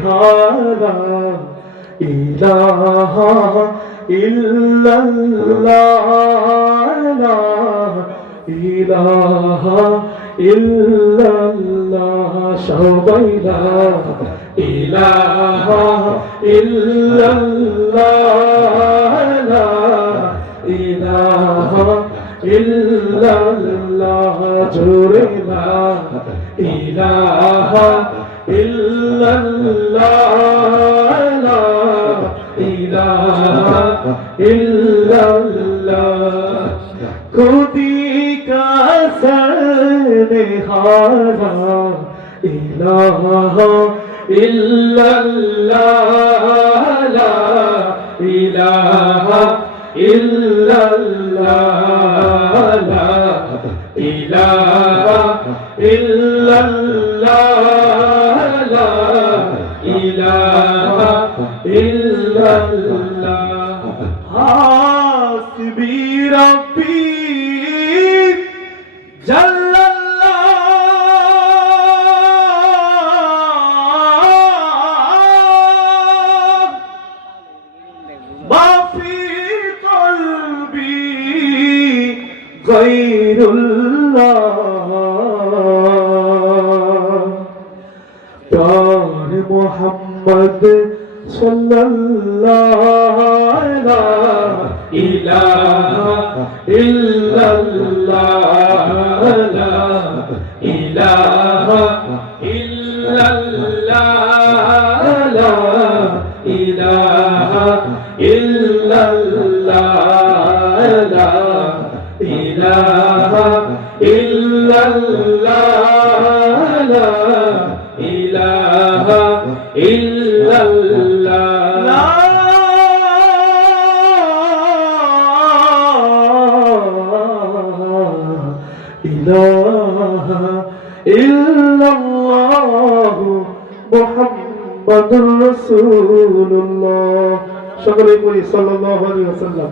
হারা ইলাহা ইল্লাল্লাহ ইলাহা ইল্লাল্লাহ সবাই ইলাহা ইল্লাল্লাহ ইলাহা ইল্লাল্লাহ জোরে লা ইলাহা ইল্লাল্লাহ লা ইলাহা ইল্লাল্লাহ। খুদি কা সনে হারা ইলাহা ইলাহা ইল্লাল্লাহ লা ইলাহা ইল্লাল্লাহ। হাসবি রাব্বি প্রাণ মোহাম্মদ সাল্লাল্লাহ লা ইলাহা ইল্লাল্লাহ মুহাম্মাদুর রাসূলুল্লাহ। সকলে পড়ি সাল্লাল্লাহু আলাইহি ওয়াসাল্লাম।